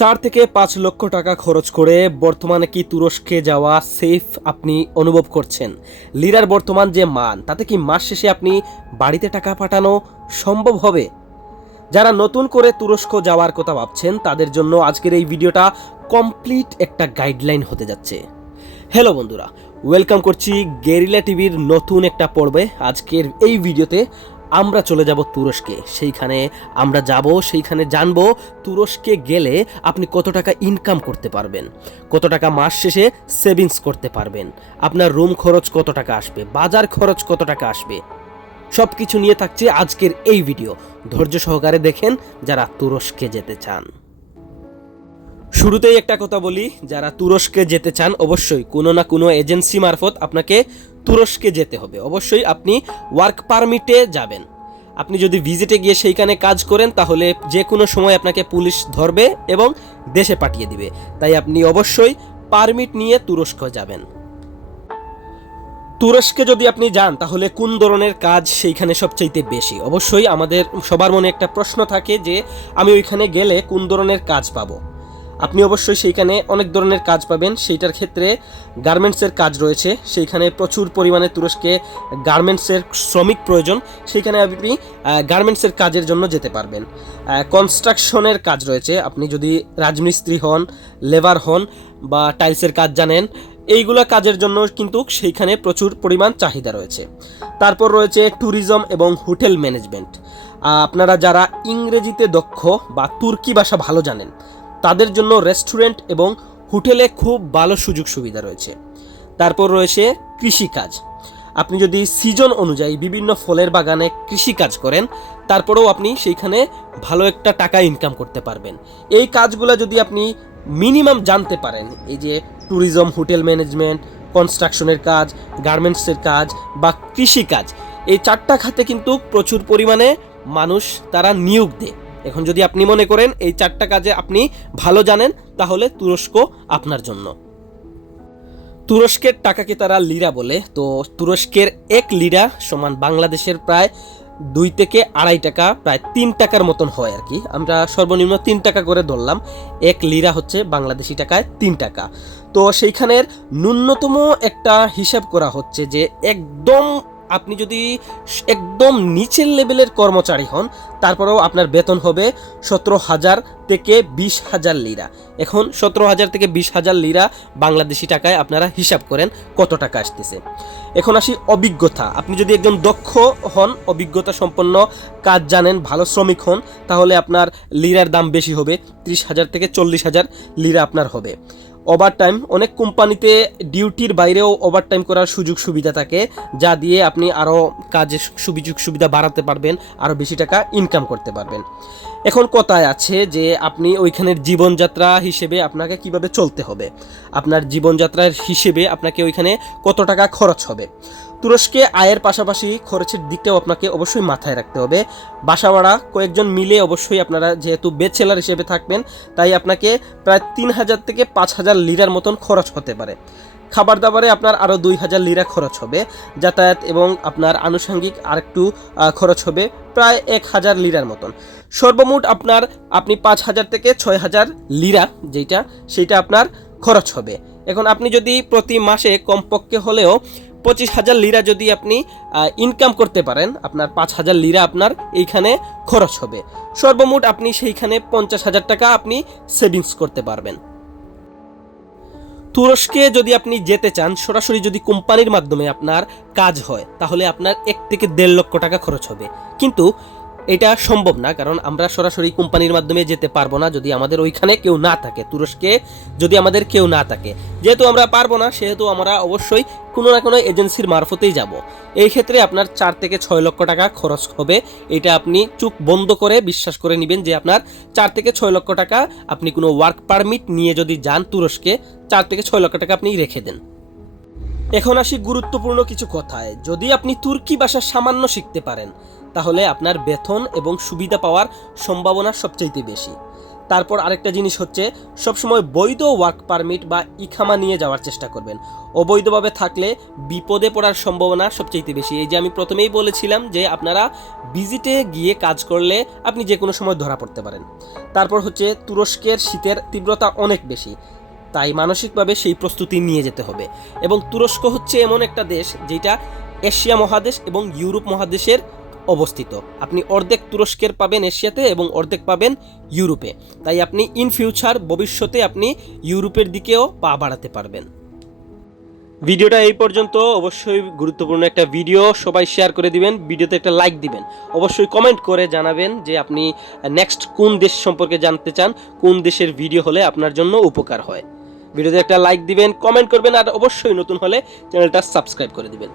4 থেকে 5 লক্ষ টাকা খরচ করে বর্তমানে কি তুরস্কে যাওয়া সেফ আপনি অনুভব করছেন? লিরার বর্তমান যে মান, তাতে কি মাস শেষে আপনি বাড়িতে টাকা পাঠানো সম্ভব হবে? যারা নতুন করে তুরস্ক যাওয়ার কথা ভাবছেন, তাদের জন্য আজকের এই ভিডিওটা কমপ্লিট একটা গাইডলাইন হতে যাচ্ছে। হ্যালো বন্ধুরা, ওয়েলকাম করছি গেরিলা টিভির নতুন একটা পর্বে। আজকের এই ভিডিওতে আমরা চলে যাব তুরস্কে। সেইখানে জানবো তুরস্কে গেলে আপনি কত টাকা ইনকাম করতে পারবেন, কত টাকা মাস শেষে সেভিংস করতে পারবেন, আপনার রুম খরচ কত টাকা আসবে, বাজার খরচ কত টাকা আসবে, সব কিছু নিয়ে থাকছে আজকের এই ভিডিও। ধৈর্য সহকারে দেখেন যারা তুরস্কে যেতে চান। শুরুতেই একটা কথা বলি, যারা তুরস্কে যেতে চান অবশ্যই কোনো না কোনো এজেন্সি মারফত আপনাকে তুরস্কে যেতে হবে। অবশ্যই আপনি ওয়ার্ক পারমিটে যাবেন। আপনি যদি ভিজিটে গিয়ে সেইখানে কাজ করেন, তাহলে যে কোনো সময় আপনাকে পুলিশ ধরবে এবং দেশে পাঠিয়ে দিবে। তাই আপনি অবশ্যই পারমিট নিয়ে তুরস্ক যাবেন। তুরস্কে যদি আপনি যান, তাহলে কোন ধরনের কাজ সেইখানে সবচাইতে বেশি? অবশ্যই আমাদের সবার মনে একটা প্রশ্ন থাকে যে আমি ওইখানে গেলে কোন ধরনের কাজ পাবো। আপনি অবশ্যই সেইখানে অনেক ধরনের কাজ পাবেন। সেইটার ক্ষেত্রে গার্মেন্টসের কাজ রয়েছে, সেইখানে প্রচুর পরিমাণে তুরস্কে গার্মেন্টসের শ্রমিক প্রয়োজন, সেইখানে আপনি গার্মেন্টসের কাজের জন্য যেতে পারবেন। কনস্ট্রাকশনের কাজ রয়েছে, আপনি যদি রাজমিস্ত্রি হন, লেবার হন বা টাইলসের কাজ জানেন, এইগুলো কাজের জন্য কিন্তু সেইখানে প্রচুর পরিমাণ চাহিদা রয়েছে। তারপর রয়েছে ট্যুরিজম এবং হোটেল ম্যানেজমেন্ট। আপনারা যারা ইংরেজিতে দক্ষ বা তুর্কি ভাষা ভালো জানেন, তাদের জন্য রেস্টুরেন্ট এবং হোটেলে খুব ভালো সুযোগ সুবিধা রয়েছে। তারপর রয়েছে কৃষিকাজ। আপনি যদি সিজন অনুযায়ী বিভিন্ন ফলের বাগানে কৃষিকাজ করেন, তারপরেও আপনি সেইখানে ভালো একটা টাকা ইনকাম করতে পারবেন। এই কাজগুলো যদি আপনি মিনিমাম জানতে পারেন, এই যে ট্যুরিজম, হোটেল ম্যানেজমেন্ট, কনস্ট্রাকশনের কাজ, গার্মেন্টসের কাজ বা কৃষিকাজ, এই 4টা খাতে কিন্তু প্রচুর পরিমাণে মানুষ তারা নিয়োগ দেয়। এখন যদি আপনি মনে করেন এই 4টা কাজে আপনি ভালো জানেন, তাহলে তুরস্ক আপনার জন্য। তুরস্কের টাকাকে তারা লিরা বলে। তো তুরস্কের 1 লিরা সমান বাংলাদেশের প্রায় 2 থেকে 2.5 টাকা, প্রায় 3 টাকার মতন হয় আর কি। আমরা সর্বনিম্ন 3 টাকা করে ধরলাম। 1 লিরা হচ্ছে বাংলাদেশি টাকায় 3 টাকা। তো সেইখানের ন্যূনতম একটা হিসাব করা হচ্ছে যে আপনি যদি একদম নিচের লেভেলের কর্মচারী হন, তারপরেও আপনার বেতন হবে 17,000 থেকে 20,000 লিরা। এখন 17,000 থেকে 20,000 লিরা বাংলাদেশি টাকায় আপনারা হিসাব করেন কত টাকা আসতেছে। এখন আসি অভিজ্ঞতা। আপনি যদি একজন দক্ষ হন, অভিজ্ঞতা সম্পন্ন, কাজ জানেন, ভালো শ্রমিক হন, তাহলে আপনার লিরার দাম বেশি হবে, 30,000 থেকে 40,000 লিরা আপনার হবে। ওভারটাইম, অনেক কোম্পানিতে ডিউটির বাইরেও ওভারটাইম করার সুযোগ সুবিধা থাকে, যা দিয়ে আপনি আরও কাজের সুযোগ সুবিধা বাড়াতে পারবেন, আরও বেশি টাকা ইনকাম করতে পারবেন। এখন কথায় আছে যে আপনি ওইখানের জীবনযাত্রা হিসেবে আপনাকে কিভাবে চলতে হবে, আপনার জীবনযাত্রার হিসেবে আপনাকে ওইখানে কত টাকা খরচ হবে। তুরস্কে আয়ের পাশাপাশি খরচের দিকটাও আপনাকে অবশ্যই মাথায় রাখতে হবে। বাসা ভাড়া কয়েকজন মিলে অবশ্যই আপনারা যেহেতু ব্যাচেলার হিসেবে থাকবেন, তাই আপনাকে প্রায় 3,000 থেকে 5,000 লিরার মতন খরচ হতে পারে। খাবার দাবারে আপনার আরও 2,000 লিরা খরচ হবে। যাতায়াত এবং আপনার আনুষঙ্গিক আরেকটু খরচ হবে প্রায় 1,000 লিরার মতন। সর্বমোট আপনি 5,000 থেকে 6,000 লিরা সেইটা আপনার খরচ হবে। এখন আপনি যদি প্রতি মাসে কমপক্ষে হলেও 25,000 লিরা যদি আপনি ইনকাম করতে পারেন, আপনার 5,000 লিরা আপনার এইখানে খরচ হবে। সর্বমোট আপনি সেইখানে 50,000 টাকা আপনি সেভিংস করতে পারবেন। তুরস্কে যদি আপনি যেতে চান, সরাসরি যদি কোম্পানির মাধ্যমে আপনার কাজ হয়, তাহলে আপনার 1 থেকে 1.5 লক্ষ টাকা খরচ হবে। কিন্তু এটা সম্ভব না, কারণ আমরা সরাসরি কোম্পানির মাধ্যমে যেতে পারবো না যদি আমাদের ওইখানে কেউ না থাকে। তুরস্কে যদি আমাদের কেউ না থাকে, যেহেতু আমরা পারবো না, সেহেতু আমরা অবশ্যই কোনো না কোনো এজেন্সির মারফতেই যাব। এই ক্ষেত্রে আপনার 4 থেকে 6 লক্ষ টাকা খরচ হবে। এটা আপনি চোখ বন্ধ করে বিশ্বাস করে নেবেন যে আপনার 4 থেকে 6 লক্ষ টাকা, আপনি কোনো ওয়ার্ক পারমিট নিয়ে যদি যান তুরস্কে, 4 থেকে 6 লক্ষ টাকা আপনি রেখে দেন। এখন আসি গুরুত্বপূর্ণ কিছু কথায়। যদি আপনি তুর্কি ভাষা সামান্য শিখতে পারেন, তাহলে আপনার বেতন এবং সুবিধা পাওয়ার সম্ভাবনা সবচাইতে বেশি। তারপর আরেকটা জিনিস হচ্ছে সবসময় বৈধ ওয়ার্ক পারমিট বা ইখামা নিয়ে যাওয়ার চেষ্টা করবেন। অবৈধভাবে থাকলে বিপদে পড়ার সম্ভাবনা সবচেয়ে বেশি। এই যে আমি প্রথমেই বলেছিলাম যে আপনারা ভিজিটে গিয়ে কাজ করলে আপনি যে কোনো সময় ধরা পড়তে পারেন। তারপর হচ্ছে তুরস্কের শীতের তীব্রতা অনেক বেশি, তাই মানসিকভাবে সেই প্রস্তুতি নিয়ে যেতে হবে। এবং তুরস্ক হচ্ছে এমন একটা দেশ যেটা এশিয়া মহাদেশ এবং ইউরোপ মহাদেশের অবস্থিত। আপনি অর্ধেক তুরস্কের পাবেন এশিয়াতে এবং অর্ধেক পাবেন ইউরোপে, তাই আপনি ইন ফিউচার ভবিষ্যতে আপনি ইউরোপের দিকেও পা বাড়াতে পারবেন। ভিডিওটা এই পর্যন্ত। অবশ্যই গুরুত্বপূর্ণ একটা ভিডিও, সবাই শেয়ার করে দিবেন, ভিডিওতে একটা লাইক দিবেন, অবশ্যই কমেন্ট করে জানাবেন যে আপনি নেক্সট কোন দেশ সম্পর্কে জানতে চান, কোন দেশের ভিডিও হলে আপনার জন্য উপকার হয়। ভিডিওতে একটা লাইক দিবেন, কমেন্ট করবেন, আর অবশ্যই নতুন হলে চ্যানেলটা সাবস্ক্রাইব করে দিবেন।